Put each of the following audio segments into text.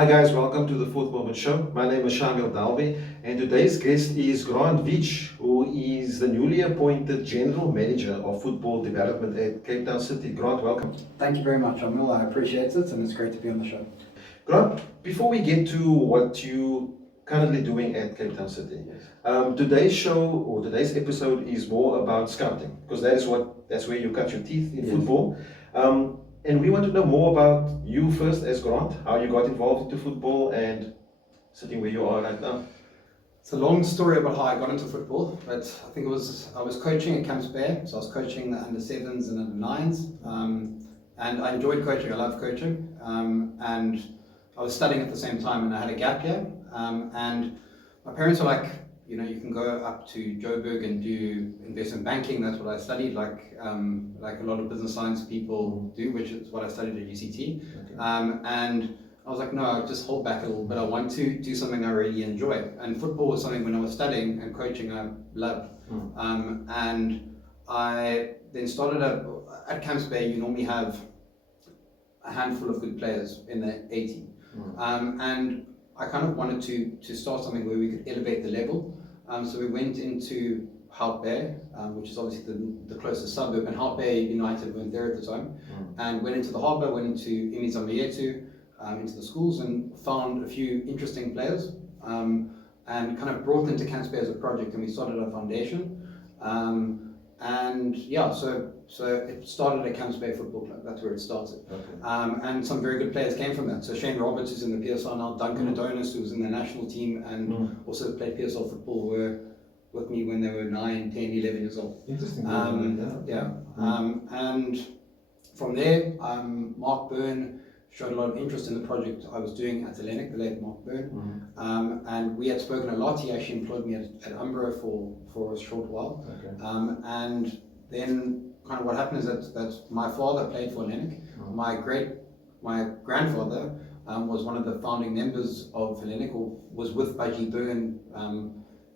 Hi guys, welcome to the Fourth Moment Show. My name is Shamil Dalby and today's guest is Grant Veitch, who is the newly appointed General Manager of Football Development at Cape Town City. Grant, welcome. Thank you very much, Amil. I appreciate it and it's great to be on the show. Grant, before we get to what you currently doing at Cape Town City, today's show or today's episode is more about scouting because that's where you cut your teeth in football. And we want to know more about you first as Grant, how you got involved into football and sitting where you are right now. It's a long story about how I got into football, but I think I was coaching at Camps Bay, so I was coaching the under 7s and under 9s, and I enjoyed coaching. I love coaching, and I was studying at the same time, and I had a gap year, and my parents were like, you know, you can go up to Joburg and do investment banking. That's what I studied, like a lot of business science people do, which is what I studied at UCT. Okay. And I was like, no, I'll just hold back a little bit. I want to do something I really enjoy. And football was something when I was studying and coaching I loved. And I then started at Camps Bay. You normally have a handful of good players in the 80. And I kind of wanted to start something where we could elevate the level. So we went into Hout Bay, which is obviously the closest suburb, and Hout Bay United weren't there at the time, and went into the harbour, went into Imizamietu, into the schools, and found a few interesting players, and kind of brought them to Camps Bay as a project, and we started our foundation. And yeah, so it started at Camps Bay Football Club. That's where it started. Okay. And some very good players came from that. So Shane Roberts, who's in the PSL now, Duncan Adonis, who was in the national team and also played PSL football, were with me when they were 9, 10, 11 years old. Interesting. And from there, Mark Byrne showed a lot of interest in the project I was doing at Hellenic, the late Mark Byrne. And we had spoken a lot. He actually employed me at Umbro for a short while. Okay. And then kind of what happened is that my father played for Hellenic. My grandfather was one of the founding members of Hellenic, or was with Baji Byrne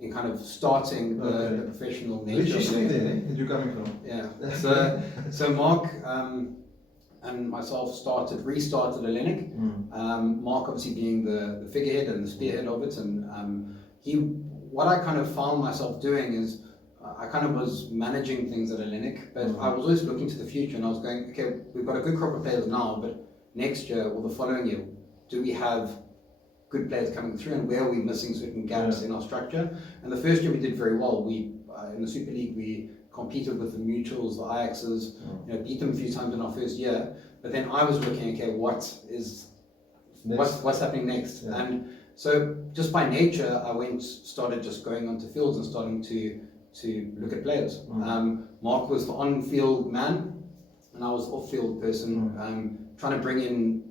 in kind of starting the professional nature. Which is there, eh? You're coming from? Yeah. So Mark and myself restarted Hellenic. Mark obviously being the figurehead and the spearhead of it, and what I kind of found myself doing is I kind of was managing things at Hellenic, but I was always looking to the future, and I was going, okay, we've got a good crop of players now, but next year or the following year, do we have good players coming through, and where are we missing certain gaps in our structure? And the first year we did very well. We in the Super League we competed with the Mutuals, the Ajaxes, beat them a few times in our first year. But then I was looking, okay, what's happening next? And so just by nature, I started just going onto fields and starting to look at players. Mark was the on-field man, and I was off-field person, trying to bring in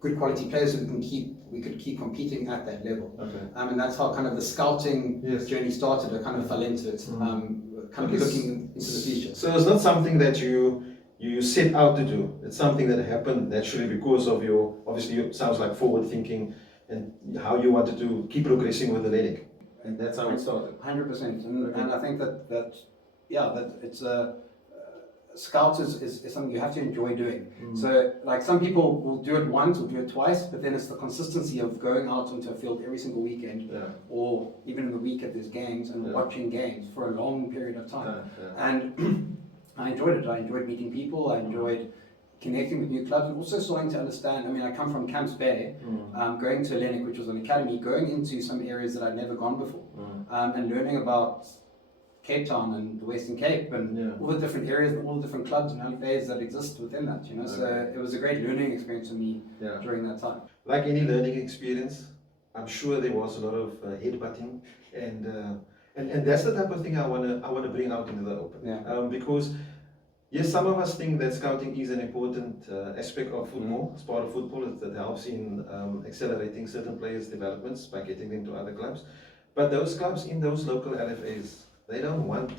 good quality players so we could keep competing at that level. Okay. And that's how kind of the scouting journey started. I kind of fell into it, kind of looking into the future. So it's not something that you set out to do. It's something that happened naturally because of your, obviously it sounds like forward thinking and how you wanted to keep progressing with the Hellenic. And that's how it started. 100%. And I think that it's scouts is something you have to enjoy doing. So like some people will do it once or do it twice, but then it's the consistency of going out onto a field every single weekend, or even in the week at these games and watching games for a long period of time. And I enjoyed it. I enjoyed meeting people. I enjoyed connecting with new clubs, and also starting to understand. I mean, I come from Camps Bay, going to Hellenic, which was an academy, going into some areas that I'd never gone before, and learning about Cape Town and the Western Cape and all the different areas and all the different clubs and LFAs that exist within that, So it was a great learning experience for me during that time. Like any learning experience, I'm sure there was a lot of headbutting, and that's the type of thing I wanna bring out into the open. Because yes, some of us think that scouting is an important aspect of football. It's part of football that helps in accelerating certain players' developments by getting them to other clubs. But those clubs in those local LFAs, they don't want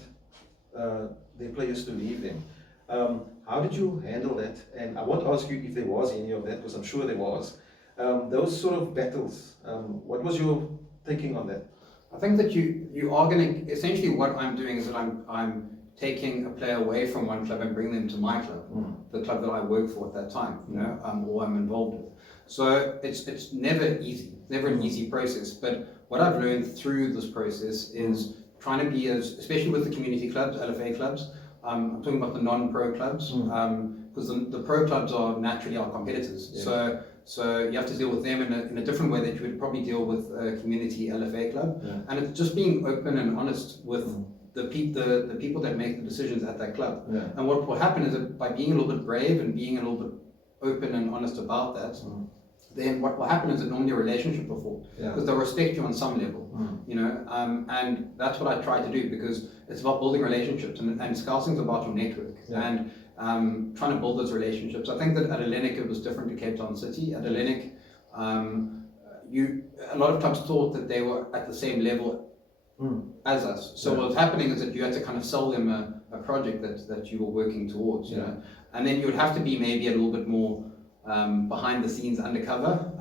their players to leave them. How did you handle that? And I won't ask you if there was any of that, because I'm sure there was. Those sort of battles, what was your thinking on that? I think that you are going to, essentially what I'm doing is that I'm taking a player away from one club and bringing them to my club, the club that I work for at that time, or I'm involved with. So it's never easy, never an easy process. But what I've learned through this process is trying to be especially with the community clubs, LFA clubs. I'm talking about the non-pro clubs, because the pro clubs are naturally our competitors. Yeah. So you have to deal with them in a different way that you would probably deal with a community LFA club. Yeah. And it's just being open and honest with the people that make the decisions at that club. Yeah. And what will happen is that by being a little bit brave and being a little bit open and honest about that, then what will happen is that normally a relationship will form, because they'll respect you on some level, you know, and that's what I try to do, because it's about building relationships, and scouting is about your network, and trying to build those relationships. I think that at Hellenic it was different to Cape Town City. At Hellenic, a lot of clubs thought that they were at the same level as us. So what's happening is that you had to kind of sell them a project that you were working towards, you know, and then you would have to be maybe a little bit more behind the scenes, undercover.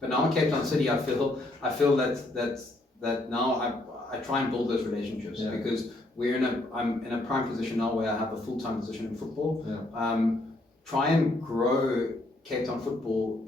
But now in Cape Town City, I feel that now I try and build those relationships, because I'm in a prime position now where I have a full-time position in football. Try and grow Cape Town football,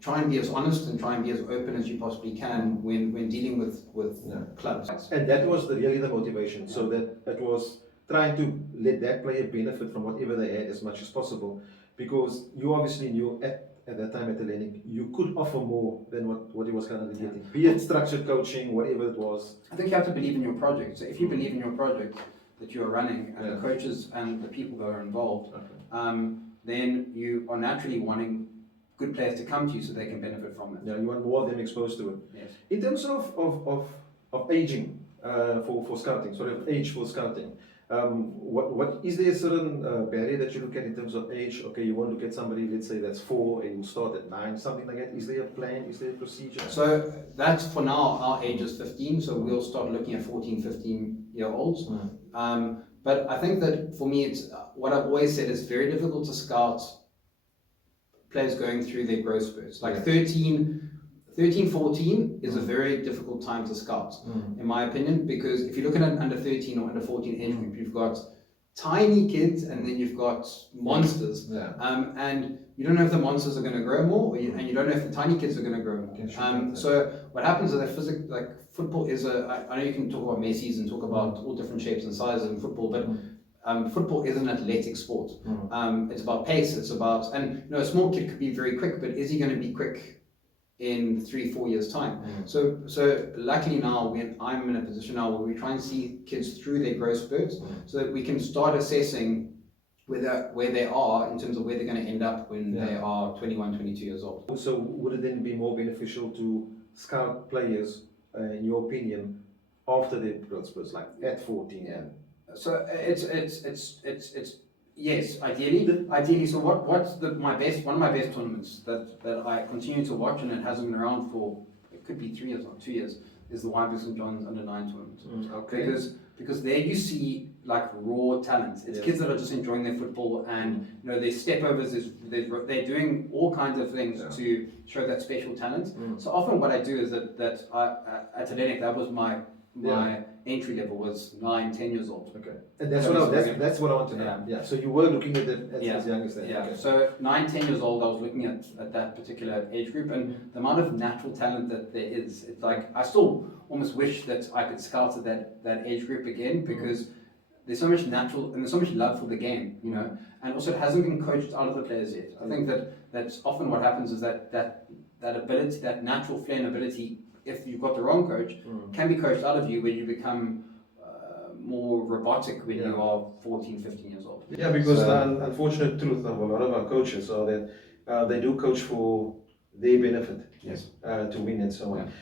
try and be as honest and try and be as open as you possibly can when dealing with clubs. And that was really the motivation. So that it was trying to let that player benefit from whatever they had as much as possible, because you obviously knew at that time at Hellenic you could offer more than what he was currently getting, be it structured coaching, whatever it was. I think you have to believe in your project. So if you believe in your project that you are running, and the coaches and the people that are involved, then you are naturally wanting good players to come to you so they can benefit from it. Yeah, you want more of them exposed to it. Yes. In terms of aging for scouting, sort of age for scouting, what is there a certain barrier that you look at in terms of age? Okay, you won't look at somebody, let's say that's 4 and you'll start at 9, something like that. Is there a plan? Is there a procedure? So that's for now. Our age is 15, so we'll start looking at 14, 15-year-olds. But I think that for me, it's what I've always said, is very difficult to scout players going through their growth spurts. Like 13, 14 is a very difficult time to scout, in my opinion, because if you look at an under 13 or under 14 age group, you've got tiny kids and then you've got monsters, and you don't know if the monsters are going to grow more, and you don't know if the tiny kids are going to grow more. So what happens is that football is I know you can talk about Messi's and talk about all different shapes and sizes in football, but football is an athletic sport. It's about pace, it's about, and you know, a small kid could be very quick, but is he going to be quick in 3-4 years time? So luckily now I'm in a position now where we try and see kids through their growth spurts, so that we can start assessing where they are in terms of where they're going to end up when they are 21, 22 years old. So would it then be more beneficial to scout players, in your opinion, after their growth spurts, like at 14? So it's yes, ideally. So what's one of my best tournaments that I continue to watch, and it hasn't been around for, it could be 3 years or 2 years, is the YB St John's under 9 tournament. Okay. Because there you see like raw talent. It's kids that are just enjoying their football, and you know, there's step overs, they're doing all kinds of things to show that special talent. So often what I do is that I, at Hellenic, that was my entry level was 9, 10 years old. Okay, and that's what I want to know. Yeah. So you were looking at it as young as that. Yeah. Okay. So 9, 10 years old, I was looking at that particular age group, and the amount of natural talent that there is. It's like I still almost wish that I could scout at that age group again, because there's so much natural and there's so much love for the game, you know. And also it hasn't been coached out of the players yet. I think that's often what happens is that ability, that natural flair and ability, if you've got the wrong coach, can be coached out of you, where you become more robotic when you are 14, 15 years old. Yeah, because the unfortunate truth of a lot of our coaches are that they do coach for their benefit, to win and so on.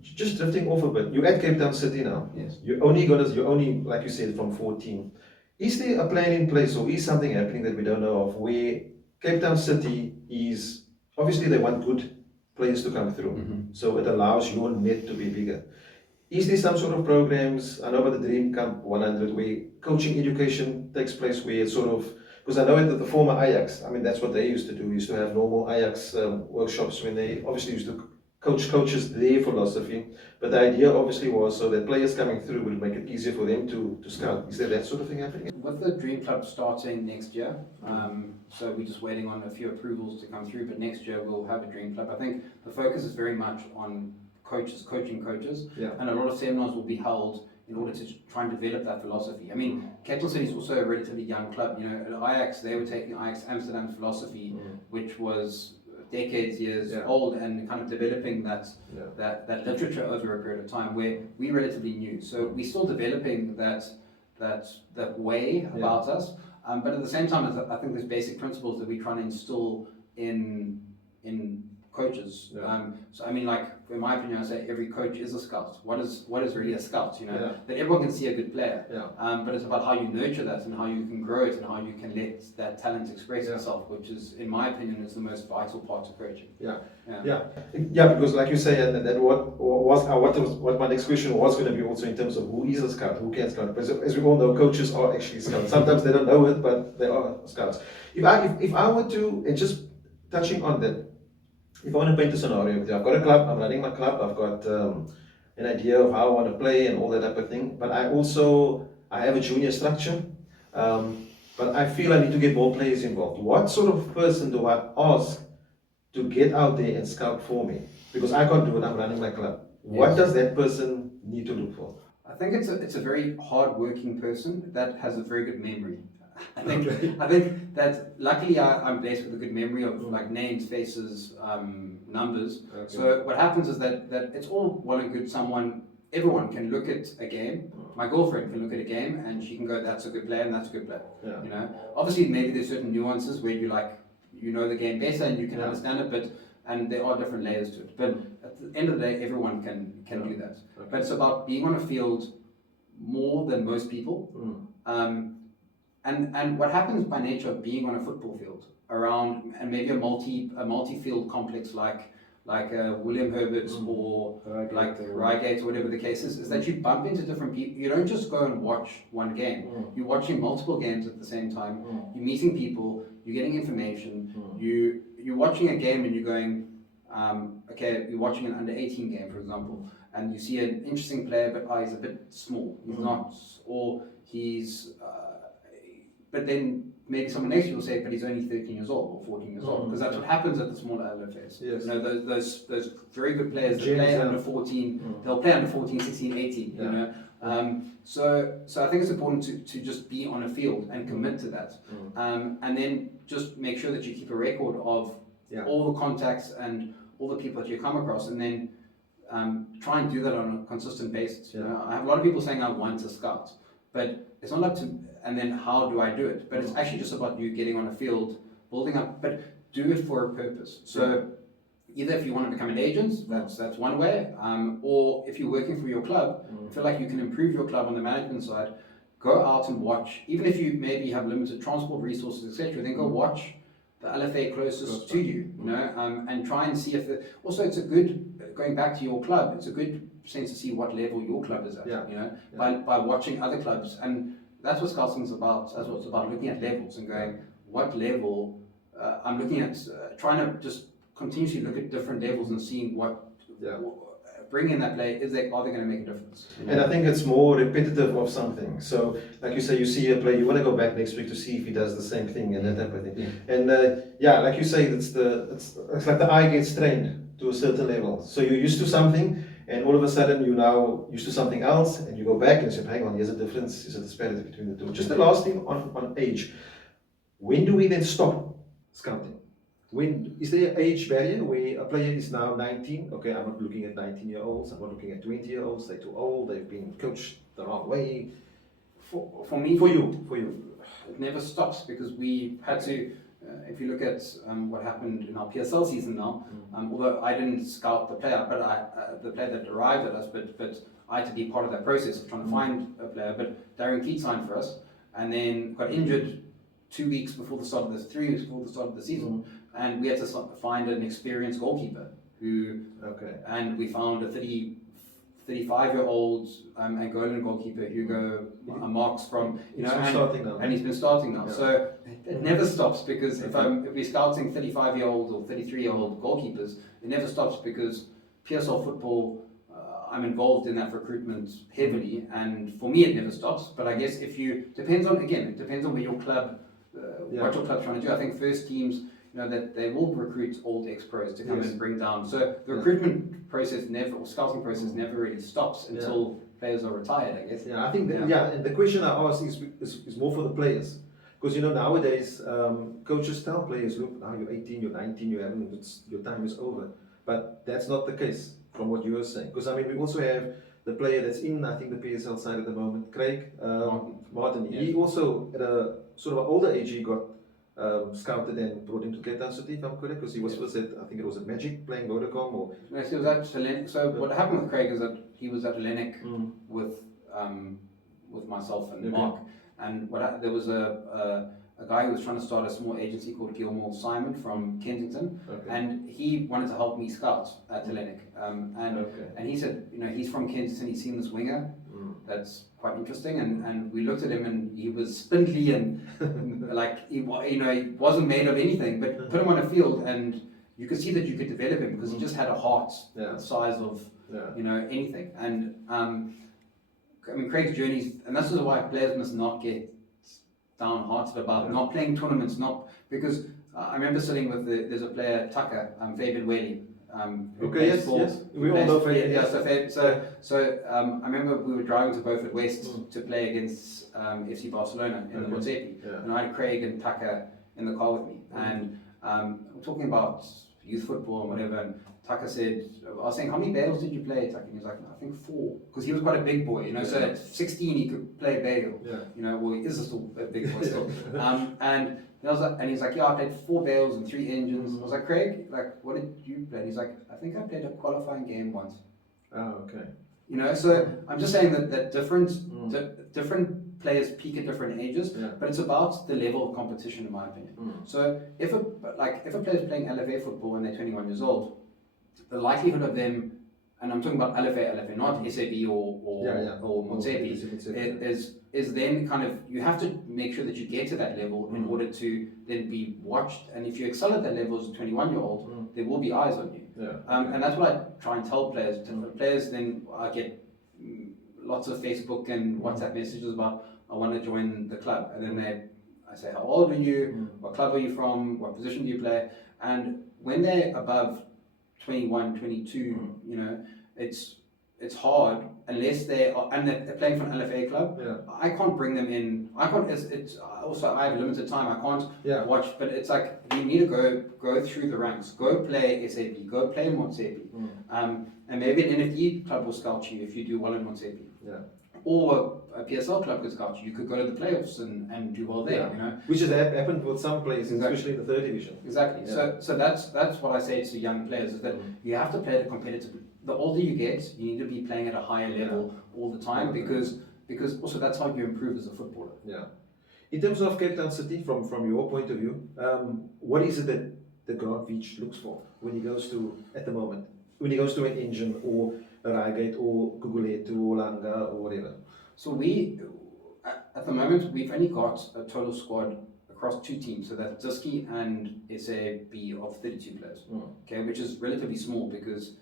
Just drifting off a bit, you're at Cape Town City now. Yes. You're only, like you said, from 14. Is there a plan in place, or is something happening that we don't know of, where Cape Town City is, obviously they want good players to come through, so it allows your net to be bigger. Is there some sort of programs, I know about the Dream Camp 100, where coaching education takes place, where it's sort of, because I know that the former Ajax, I mean, that's what they used to do, used to have normal Ajax workshops when they obviously used to coaches their philosophy, but the idea obviously was so that players coming through would make it easier for them to scout. Is there that sort of thing happening? With the Dream Club starting next year, so we're just waiting on a few approvals to come through, but next year we'll have a Dream Club. I think the focus is very much on coaching coaches, and a lot of seminars will be held in order to try and develop that philosophy. I mean, Kettle City is also a relatively young club. You know, at Ajax, they were taking Ajax Amsterdam's philosophy, which was years old, and kind of developing that literature over a period of time, where we're relatively new. So we're still developing that way about us, but at the same time, I think there's basic principles that we're trying to instill in coaches. So I mean, like, in my opinion, I say every coach is a scout. What is really a scout? You know, that everyone can see a good player, but it's about how you nurture that and how you can grow it and how you can let that talent express itself, which is, in my opinion, is the most vital part of coaching. Because like you say, and that what my next question was going to be also in terms of who is a scout, who can scout. Because as we all know, coaches are actually scouts. Sometimes they don't know it, but they are scouts. If I were to, and just touching on that, if I want to paint a scenario with you, I've got a club, I'm running my club, I've got an idea of how I want to play and all that type of thing, but I have a junior structure, but I feel I need to get more players involved. What sort of person do I ask to get out there and scout for me? Because I can't do it, I'm running my club. What does that person need to look for? I think it's a very hard-working person that has a very good memory. I think that luckily I'm blessed with a good memory of like names, faces, numbers. So what happens is that it's all well and good. Everyone can look at a game. My girlfriend can look at a game and she can go, "That's a good player and that's a good player." You know, obviously maybe there's certain nuances where you know the game better and you can understand it, and there are different layers to it. But at the end of the day, everyone can do that. But it's about being on a field more than most people. And what happens by nature of being on a football field around, and maybe a multi-field complex like William Herbert's or like Reigate or whatever the case is that you bump into different people. You don't just go and watch one game. You're watching multiple games at the same time. You're meeting people. You're getting information. You're watching a game and you're going, okay, you're watching an under-18 game, for example, and you see an interesting player, but he's a bit small. He's not, or he's. But then maybe someone next to you will say, but he's only 13 years old or 14 years old, because that's what happens at the smaller LFAs. You know, those very good players that play under 14, they'll play under 14, 16, 18, you know. So I think it's important to just be on a field and commit to that. And then just make sure that you keep a record of all the contacts and all the people that you come across, and then try and do that on a consistent basis. You know, I have a lot of people saying I want to scout, but it's not up to, and then how do I do it? But it's actually just about you getting on a field, building up, but do it for a purpose. So either if you want to become an agent, that's one way, or if you're working for your club, feel like you can improve your club on the management side, go out and watch, even if you maybe have limited transport resources, etc., then go watch the LFA closest to you, you know, and try and see if also it's a good, going back to your club, it's a good sense to see what level your club is at, you know, by watching other clubs. And that's what scouting is about. That's what it's about, looking at levels and going, what level I'm looking at, trying to just continuously look at different levels and seeing what bring in that play, are they going to make a difference? And I think it's more repetitive of something. So, like you say, you see a player, you want to go back next week to see if he does the same thing and that type of thing. And like you say, it's like the eye gets trained to a certain level. So you're used to something, and all of a sudden you're now used to something else, and you go back and say, hang on, here's a difference, there's a disparity between the two. Just the last thing on age. When do we then stop scouting? When is there an age barrier where a player is now 19? Okay, I'm not looking at 19-year-olds, I'm not looking at 20-year-olds, they're too old, they've been coached the wrong way. For you. It never stops, because we had to, if you look at what happened in our PSL season now, although I didn't scout the player, but the player that arrived at us, but I had to be part of that process of trying to find a player. But Darren Keat signed for us, and then got injured 2 weeks before the start of 3 weeks before the start of the season, and we had to find an experienced goalkeeper and we found a 35-year-old Angolan goalkeeper, Hugo Marks, from and he's been starting now. So it never stops, because if we're scouting 35-year-old or 33-year-old goalkeepers, it never stops, because PSL football, I'm involved in that recruitment heavily, and for me it never stops. But I guess it depends on where your club, what your club's trying to do. I think first teams, that they will recruit old ex-pros to come and bring down. So the recruitment process or scouting process never really stops until players are retired, I guess. Yeah, I think and the question I ask is more for the players. Because nowadays coaches tell players, look, now you're 18, you're 19, your time is over. But that's not the case from what you are saying. Because we also have the player that's in, I think, the PSL side at the moment, Craig Martin. Yes. He also, at a sort of older age, he got scouted and brought into Cape Town City, if I'm correct, because he was first at, I think it was at Magic playing Vodacom. Or no, he was at Hellenic. So what happened with Craig is that he was at Hellenic with myself and Mark, and there was a guy who was trying to start a small agency called Gilmore Simon from Kensington, and he wanted to help me scout at Hellenic, and he said, he's from Kensington, he's seen this winger that's quite interesting, and we looked at him and he was spindly and like he wasn't made of anything, but put him on a field and you could see that you could develop him because he just had a heart the size of anything. And Craig's journeys, and this is why players must not get downhearted about not playing tournaments, because I remember sitting with there's a player, Tucker, Fabian Whaley. Yes. We all know Fabian. So I remember we were driving to Beaufort West to play against FC Barcelona in the Motsepe, and I had Craig and Tucker in the car with me, and we're talking about youth football and whatever, and Tucker said, I was saying, how many battles did you play, Tucker? And he was like, I think 4, because he was quite a big boy, so at 16 he could play Bale, well, he is still a big boy still, and he's like, I played 4 Bales and 3 engines. I was like, Craig, what did you play? And he's like, I think I played a qualifying game once. Oh, okay. So I'm just saying that different players peak at different ages, but it's about the level of competition, in my opinion. So if a player is playing LFA football when they're 21 years old, the likelihood of them, and I'm talking about LFA, not SAB or Motsepe, is then kind of, you have to make sure that you get to that level in order to then be watched. And if you excel at that level as a 21-year-old, there will be eyes on you. And that's what I try and tell players. Players then get lots of Facebook and WhatsApp messages about, I want to join the club. And then I say, how old are you? What club are you from? What position do you play? And when they're above 21, 22, it's hard unless they're playing for an LFA club. I can't bring them in. I can't. It's also, I have limited time. I can't watch. But it's like you need to go through the ranks. Go play SAB. Go play Motsepe. And maybe an NFD club will scout you if you do well in Motsepe. Or a PSL club could scout you. You could go to the playoffs and do well there. Which has happened with some players, especially in the 3rd division. Exactly. So that's what I say to young players, is that you have to play the competitive. The older you get, you need to be playing at a higher level all the time, because also that's how you improve as a footballer. In terms of Cape Town City, from your point of view, what is it that Grant Veitch looks for when he goes to, at the moment, when he goes to an Engine or a Reigate or Guguletu or Langa or whatever? So at the moment, we've only got a total squad across 2 teams, so that's Diski and SAB of 32 players, which is relatively small because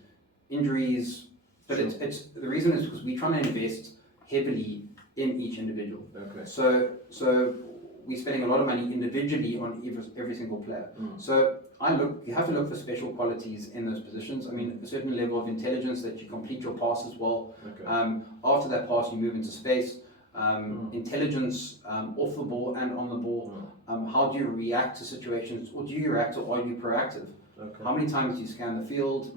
injuries, but it's the reason is because we're trying to invest heavily in each individual. So we're spending a lot of money individually on every single player. So you have to look for special qualities in those positions. A certain level of intelligence, that you complete your passes well. After that pass, you move into space. Intelligence off the ball and on the ball. How do you react to situations, or do you react, or are you proactive? How many times do you scan the field?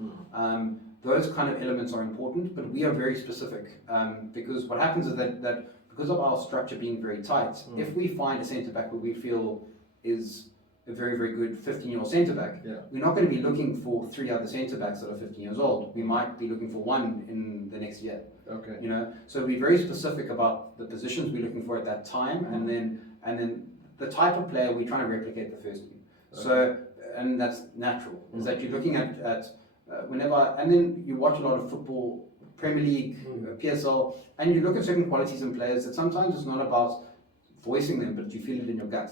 Those kind of elements are important, but we are very specific, because what happens is that because of our structure being very tight, if we find a centre back who we feel is a very, very good 15-year-old centre back, we're not going to be looking for 3 other centre backs that are 15 years old. We might be looking for 1 in the next year. So we're very specific about the positions we're looking for at that time, and then the type of player we're trying to replicate the first team. So, and that's natural, is that you're looking at whenever, and then you watch a lot of football, Premier League, PSL, and you look at certain qualities in players that sometimes it's not about voicing them, but you feel it in your gut.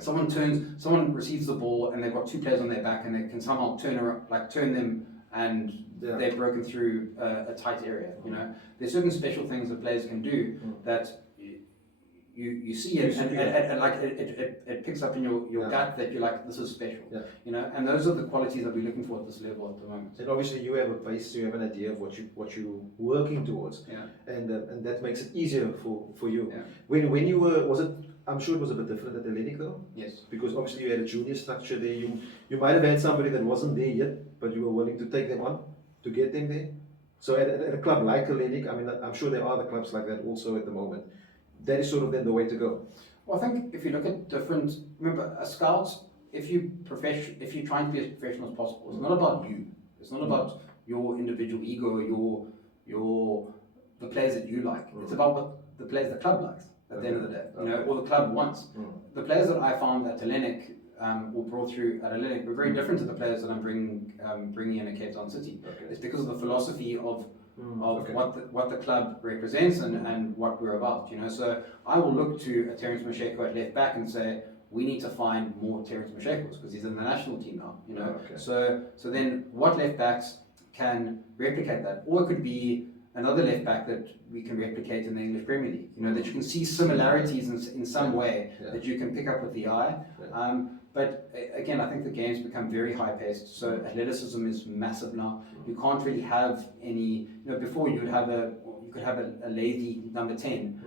Someone receives the ball and they've got 2 players on their back, and they can somehow turn them and they've broken through a tight area. You know, there's certain special things that players can do that you see it, and like it picks up in your gut that you're like, this is special. You know, and those are the qualities that we're looking for at this level at the moment. And obviously you have a base, you have an idea of what you're working towards, and that makes it easier for you. When you were, was it? I'm sure it was a bit different at Hellenic though. Yes. Because obviously you had a junior structure there. You might have had somebody that wasn't there yet, but you were willing to take them on to get them there. So at a club like Hellenic, I mean, I'm sure there are other clubs like that also at the moment. That is sort of then the way to go. Well, I think if you look at different, remember, a scout, if you're trying to be as professional as possible, it's not about you. It's not about your individual ego, the players that you like. It's about what the players the club likes at the end of the day, you know, or the club wants. The players that I found at Hellenic or brought through at Hellenic were very different to the players that I'm bringing in at Cape Town City. It's because of the philosophy of what the club represents and what we're about, you know. So I will look to a Terence Masheko at left back and say, we need to find more Terence Mashekos because he's in the national team now, you know. So then what left backs can replicate that? Or it could be another left back that we can replicate in the English Premier League, you know, that you can see similarities in some way that you can pick up with the eye. But again, I think the game's become very high paced, so athleticism is massive now. You can't really have any, you know, before you could have a lazy number 10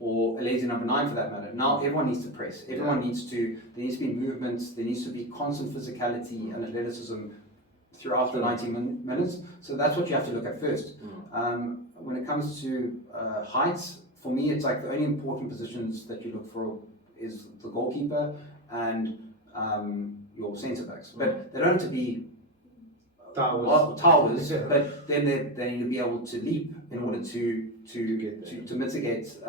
or a lazy number 9 for that matter. Now everyone needs to press, there needs to be movements, there needs to be constant physicality and athleticism throughout the 90 minutes. So that's what you have to look at first. When it comes to heights, for me, it's like the only important positions that you look for is the goalkeeper and your centre backs. But they don't have to be towers, but then they need to be able to leap in order to mitigate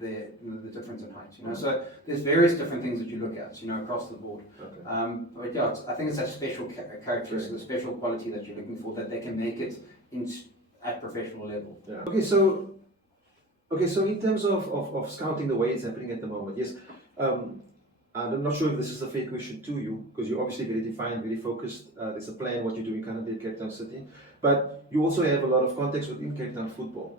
the difference in height. You know, so there's various different things that you look at, you know, across the board. But yeah, I think it's that special characteristic, the special quality that you're looking for, that they can make it at professional level. Okay, so in terms of scouting the way it's happening at the moment, yes. I'm not sure if this is a fair question to you, because you're obviously very defined, very focused. There's a plan what you're doing currently at Cape Town City, but you also have a lot of context within Cape Town football.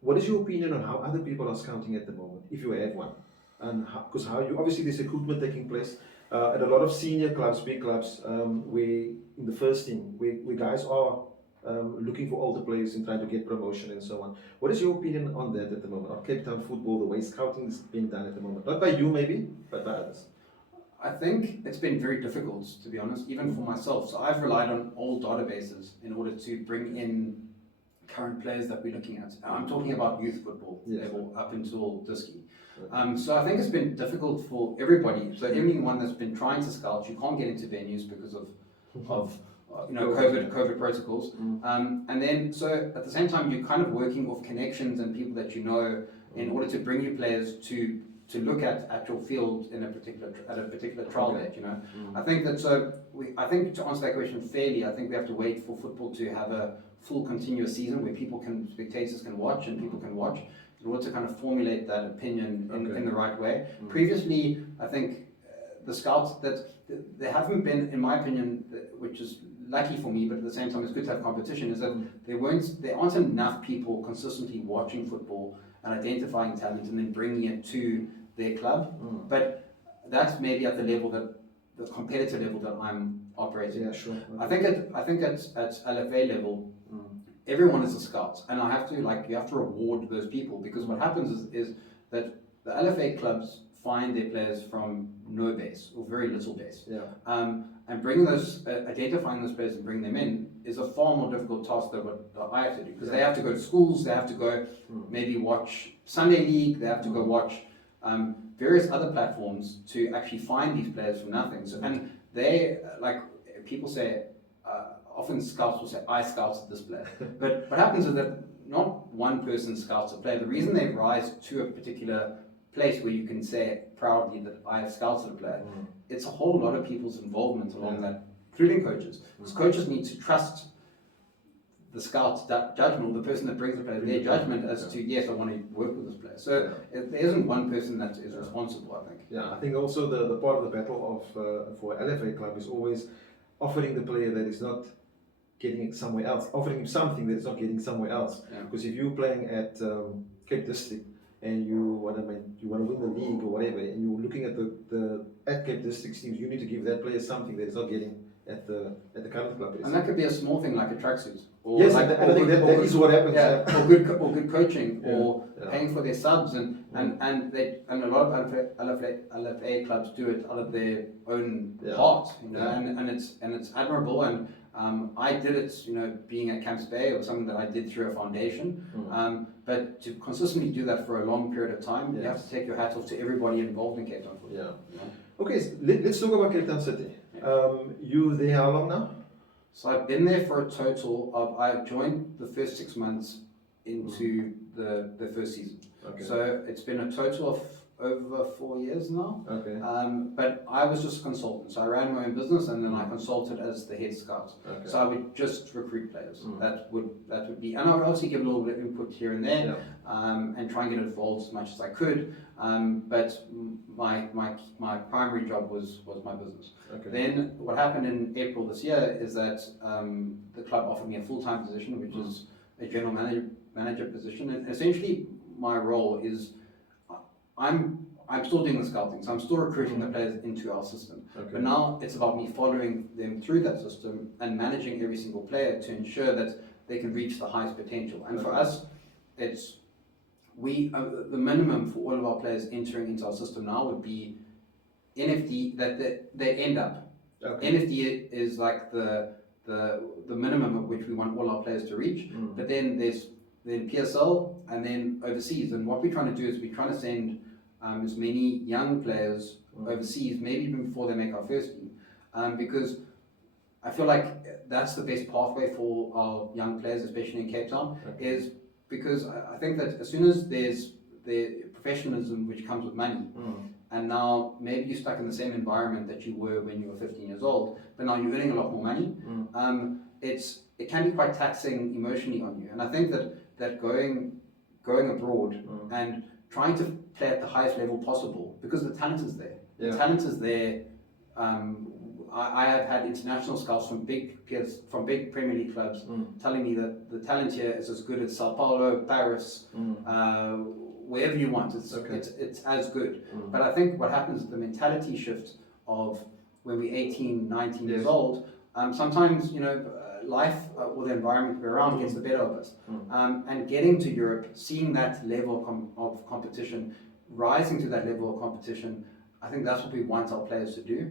What is your opinion on how other people are scouting at the moment, if you have one? And because how you obviously there's recruitment taking place at a lot of senior clubs, big clubs, where in the first team, where guys are looking for older players and trying to get promotion and so on. What is your opinion on that at the moment, on Cape Town football, the way scouting is being done at the moment? Not by you maybe, but by others. I think it's been very difficult, to be honest, even for myself. So I've relied on old databases in order to bring in current players that we're looking at. I'm talking about youth football level up until Diski. So I think it's been difficult for everybody. So anyone that's been trying to scout, you can't get into venues because of you know, COVID protocols. And then, so at the same time, you're kind of working off connections and people that you know in order to bring you players to look at your field in a particular trial date, you know. I think that, I think to answer that question fairly, I think we have to wait for football to have a full continuous season where spectators can watch and people can watch in order to kind of formulate that opinion in the right way. Previously, I think the scouts there haven't been, in my opinion, which is lucky for me, but at the same time it's good to have competition, is that there aren't enough people consistently watching football and identifying talent and then bringing it to their club. But that's maybe at the level the competitive level that I'm operating. Yeah, sure. I think at LFA level, everyone is a scout, and you have to reward those people, because what happens is that the LFA clubs find their players from no base or very little base. And identifying those players and bringing them in is a far more difficult task than what I have to do, because they have to go to schools, they have to go maybe watch Sunday League, they have to go watch various other platforms to actually find these players from nothing. So, and they, like people say, often scouts will say, I scouted this player. But what happens is that not one person scouts a player. The reason they rise to a particular place where you can say proudly that I have scouted a player, it's a whole lot of people's involvement along that, including coaches. Because coaches need to trust the scout's judgment, or the person that brings the player, their judgment as to, yes, I want to work with this player. So there isn't one person that is responsible, I think. Yeah, I think also the part of the battle of for LFA club is always offering the player that is not getting it somewhere else, offering him something that he's not getting somewhere else. Because if you're playing at Cape District and you want to win the league or whatever, and you're looking at the at Cape District teams, you need to give that player something that he's not getting at the current club. And that could be a small thing like a tracksuit. Yes, like, I think that is what happens. Yeah, or good coaching, or paying for their subs, and a lot of LFA clubs do it out of their own heart, you know, and it's admirable. And I did it, you know, being at Camps Bay, or something that I did through a foundation. But to consistently do that for a long period of time, you have to take your hat off to everybody involved in Cape Town football. Okay, so let's talk about Cape Town City. You there how long now? So I've been there for a total of, I joined the first 6 months into the first season. Okay. So it's been a total of over 4 years now. Okay. But I was just a consultant. So I ran my own business, and then I consulted as the head scout. Okay. So I would just recruit players. That would be, and I would obviously give a little bit of input here and there, and try and get involved as much as I could. But my primary job was my business. Okay. Then what happened in April this year is that the club offered me a full-time position, which is a general manager position, and essentially my role is I'm still doing the scouting, so I'm still recruiting the players into our system. Okay. But now it's about me following them through that system and managing every single player to ensure that they can reach the highest potential. And for us, it's the minimum for all of our players entering into our system now would be NFD that they end up. Okay. NFD is like the minimum at which we want all our players to reach. But then there's PSL and then overseas. And what we're trying to do is we're trying to send as many young players overseas, maybe even before they make our first team, because I feel like that's the best pathway for our young players, especially in Cape Town, is because I think that as soon as there's the professionalism which comes with money, and now maybe you're stuck in the same environment that you were when you were 15 years old, but now you're earning a lot more money, it can be quite taxing emotionally on you. And I think that going abroad and trying to play at the highest level possible, because the talent is there. The talent is there. I have had international scouts from big Premier League clubs telling me that the talent here is as good as Sao Paulo, Paris, wherever you want. It's as good. But I think what happens is the mentality shift of when we're 18, 19 years old, sometimes, you know, life or the environment we're around gets the better of us. And getting to Europe, seeing that level of competition, rising to that level of competition, I think that's what we want our players to do.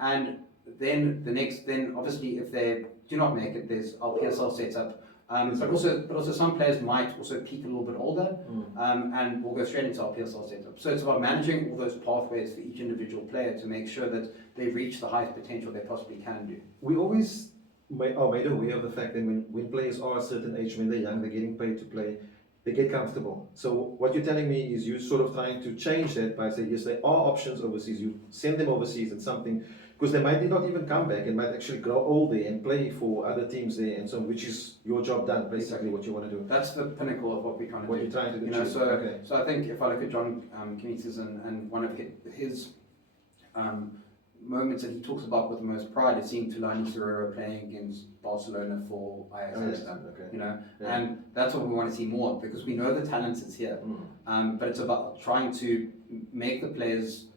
And then obviously if they do not make it, there's our PSL setup. But also some players might also peak a little bit older, and we'll go straight into our PSL setup. So it's about managing all those pathways for each individual player to make sure that they reach the highest potential they possibly can do. We always are made aware of the fact that when players are a certain age, when they're young, they're getting paid to play, they get comfortable. So what you're telling me is you're sort of trying to change that by saying, yes, there are options overseas. You send them overseas and something, because they might not even come back and might actually grow old there and play for other teams there, and so which is your job done, basically what you want to do. That's the pinnacle of what we're trying to do. What you're trying to do. You know, so I think if I look at John Kimitis and one of his moments that he talks about with the most pride is seeing Tulani Serrero playing against Barcelona for Ajax. You know, and that's what we want to see more of, because we know the talent is here, but it's about trying to make the players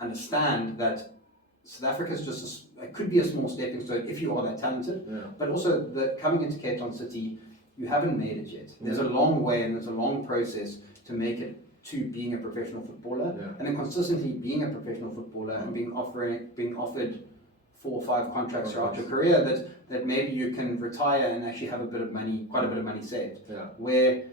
understand that South Africa is just it could be a small stepping stone if you are that talented, but also coming into Cape Town City, you haven't made it yet. There's a long way and there's a long process to make it to being a professional footballer, and then consistently being a professional footballer and being offered 4 or 5 contracts throughout your career that maybe you can retire and actually have quite a bit of money saved. Where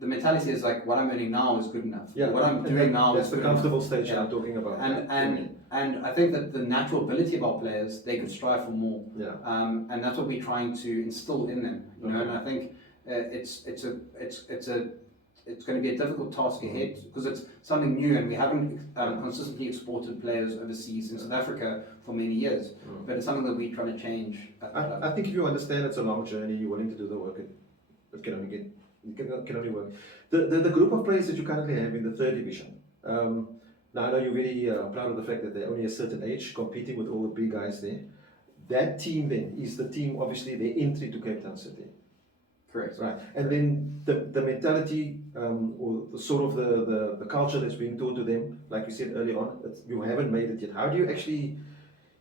the mentality is like, what I'm earning now is good enough. What I'm doing now is the comfortable stage I'm talking about. And I think that the natural ability of our players, they could strive for more. And that's what we're trying to instill in them. You know, and I think it's going to be a difficult task ahead, because it's something new, and we haven't consistently exported players overseas in South Africa for many years. But it's something that we're trying to change. I think if you understand it's a long journey, you're willing to do the work, it can only work. The group of players that you currently have in the 3rd division. Now I know you're very proud of the fact that they're only a certain age, competing with all the big guys there. that team then is the team, obviously, their entry to Cape Town City. Correct. Right. And then the mentality or the sort of the culture that's being taught to them, like you said earlier on, you haven't made it yet. How do you actually,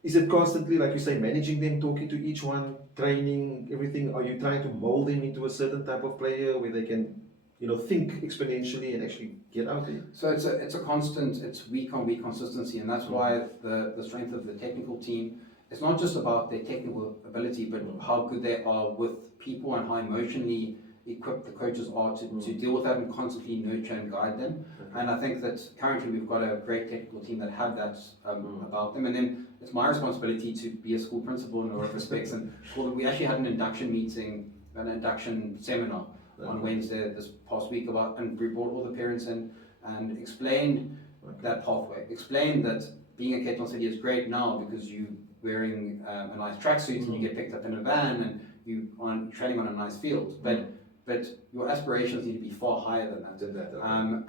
is it constantly, like you say, managing them, talking to each one, training, everything? Are you trying to mold them into a certain type of player where they can, think exponentially and actually get out there? So it's a constant, it's week on week consistency, and that's why the strength of the technical team, it's not just about their technical ability, but how good they are with people and how emotionally equipped the coaches are to deal with that and constantly nurture and guide them. And I think that currently we've got a great technical team that have that about them. And then it's my responsibility to be a school principal in a lot of respects. And we actually had an induction meeting, an induction seminar on Wednesday this past week and we brought all the parents in and explained that pathway, explained that being at Cape Town City is great now because you wearing a nice tracksuit and you get picked up in a van and you are training on a nice field, but your aspirations need to be far higher than that.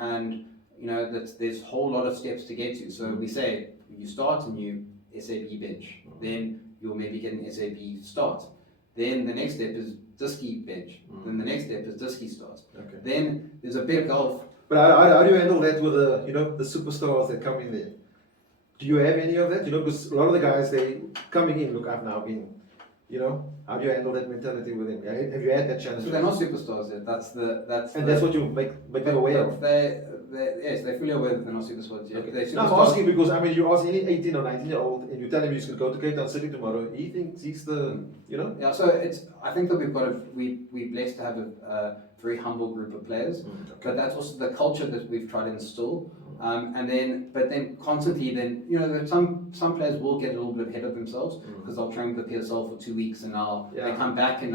And that there's a whole lot of steps to get to. So we say you start and you SAB bench, then you'll maybe get an SAB start. Then the next step is Disky bench. Then the next step is Disky start. Okay. Then there's a bit of golf. But how do you handle that with the superstars that come in there? Do you have any of that? Because a lot of the guys, they coming in, look, I've now been, how do you handle that mentality with them? Have you had that challenge? So they're not superstars yet. That's what you make them aware of. Yes, they're fully aware that they're not superstars yet. Okay. Now, I'm asking because, you ask any 18 or 19-year-old and you tell him he's going to go to Cape Town City tomorrow, he thinks he's the, Yeah, so I think that we're blessed to have a very humble group of players, but that's also the culture that we've tried to instill. But then constantly, that some players will get a little bit ahead of themselves because they'll train with the PSL for 2 weeks and now they come back and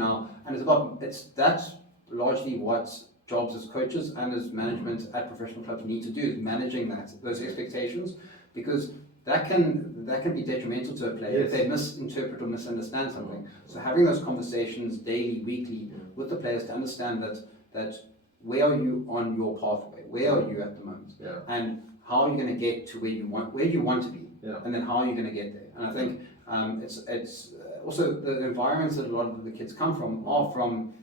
that's largely what jobs as coaches and as management at professional clubs need to do, is managing those expectations, because that can be detrimental to a player if they misinterpret or misunderstand something. So having those conversations daily, weekly with the players to understand that where are you on your pathway? Where are you at the moment? Yeah. And how are you going to get to where you want to be? Yeah. And then how are you going to get there? And I think it's also the environments that a lot of the kids come from are from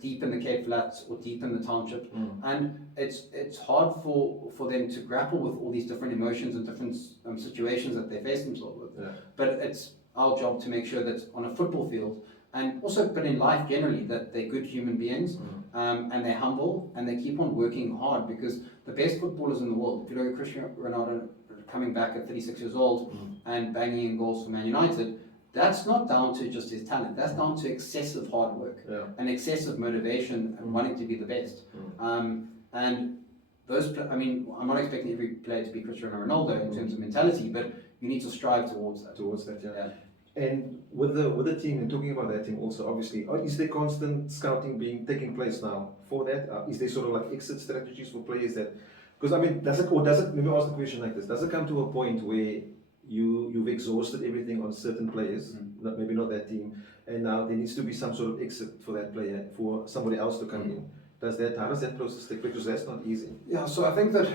deep in the Cape Flats or deep in the township, and it's hard for them to grapple with all these different emotions and different situations that they face themselves with. Yeah. But it's our job to make sure that on a football field, and also but in life generally, that they're good human beings, and they're humble and they keep on working hard, because the best footballers in the world, if you look at Cristiano Ronaldo coming back at 36 years old and banging in goals for Man United, that's not down to just his talent, that's down to excessive hard work and excessive motivation and wanting to be the best. And those, I'm not expecting every player to be Cristiano Ronaldo in terms of mentality, but you need to strive towards that. Yeah. And with the team, and talking about that team also, obviously, is there constant scouting taking place now for that? Is there sort of like exit strategies for players that, because does it, let me ask the question like this, does it come to a point where you've exhausted everything on certain players, maybe not that team, and now there needs to be some sort of exit for that player, for somebody else to come in? How does that process take place? Because that's not easy. Yeah, so I think that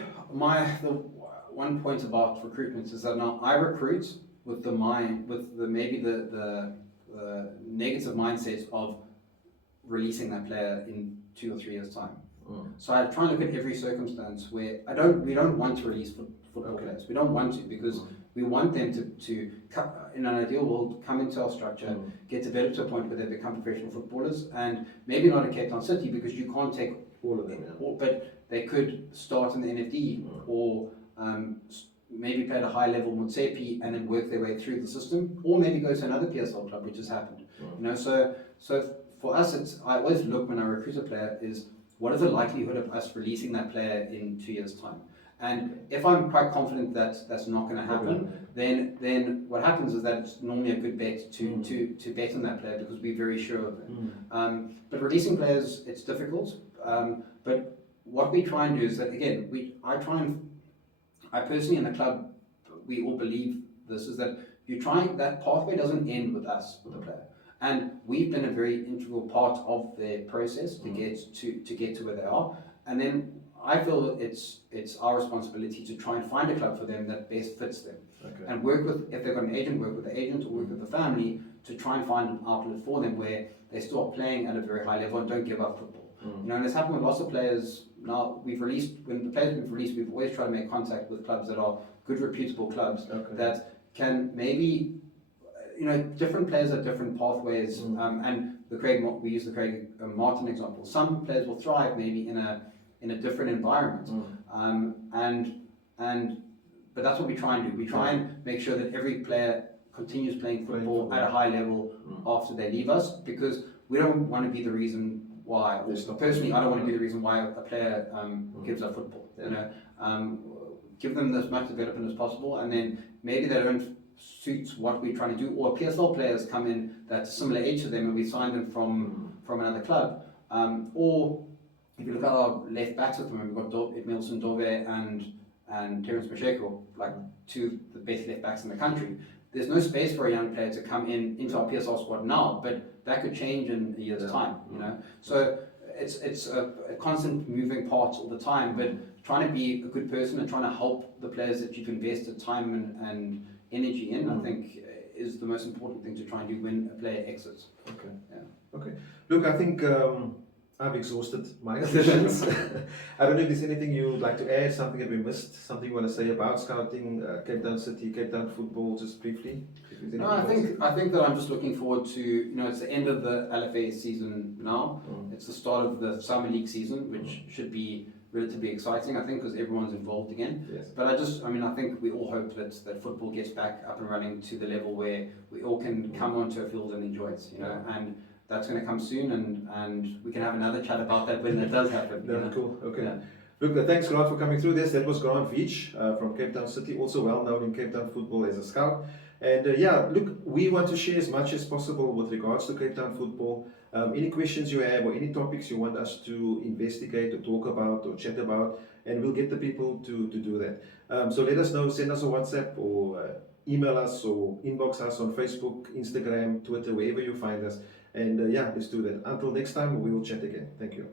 the one point about recruitment is that now I recruit with the negative mindset of releasing that player in 2 or 3 years' time. So I try and look at every circumstance where we don't want to release football players. We don't want to, because we want them to in an ideal world, come into our structure, get developed to a point where they become professional footballers, and maybe not in Cape Town City, because you can't take all of them, but they could start in the NFD or maybe play at a high level Motsepe and then work their way through the system, or maybe go to another PSL club, which has happened. So for us, I always look when I recruit a player is, what is the likelihood of us releasing that player in 2 years' time? And if I'm quite confident that that's not going to happen, then what happens is that it's normally a good bet to bet on that player, because we're very sure of it. But releasing players, it's difficult. But what we try and do is that, again, I personally in the club, we all believe this, is that that pathway doesn't end with us, with the player. And we've been a very integral part of their process to get to where they are. And then I feel it's our responsibility to try and find a club for them that best fits them. And work with, if they've got an agent, work with the agent, or work with the family to try and find an outlet for them where they start playing at a very high level and don't give up football. You know, and it's happened with lots of players. Now when the players we've released, we've always tried to make contact with clubs that are good, reputable clubs that can maybe, you know, different players have different pathways. And we use the Craig Martin example. Some players will thrive maybe in a different environment, but that's what we try and do. We try and make sure that every player continues playing football at a high level after they leave us, because we don't want to be the reason why. Personally, I don't want to be the reason why a player gives up football. You know, give them as much development as possible, and then maybe they don't suit what we're trying to do, or PSL players come in that's similar age to them and we sign them from another club, or if you look at our left backs at the moment, we've got Edmilson Dove and Terence Masheko, like two of the best left backs in the country. There's no space for a young player to come into our PSL squad now, but that could change in a year's time, you know. So it's a constant moving parts all the time, but trying to be a good person and trying to help the players that you've invested time and energy in, I think is the most important thing to try and do when a player exits. Okay. Yeah. Okay. Look, I think I've exhausted my questions. I don't know if there's anything you would like to add, something that we missed, something you want to say about scouting, Cape Town City, Cape Town football, just briefly. No, I think that I'm just looking forward to, you know, it's the end of the LFA season now. It's the start of the Summer League season, which should be relatively exciting, I think, because everyone's involved again. Yes. But I think we all hope that football gets back up and running to the level where we all can come onto a field and enjoy it, you know, and that's going to come soon, and we can have another chat about that when that does happen. No, cool. Okay. Yeah. Look, thanks Grant for coming through this. That was Grant Veitch from Cape Town City, also well known in Cape Town football as a scout. And look, we want to share as much as possible with regards to Cape Town football. Any questions you have or any topics you want us to investigate or talk about or chat about, and we'll get the people to do that. So let us know, send us a WhatsApp or email us or inbox us on Facebook, Instagram, Twitter, wherever you find us. And let's do that. Until next time, we will chat again. Thank you.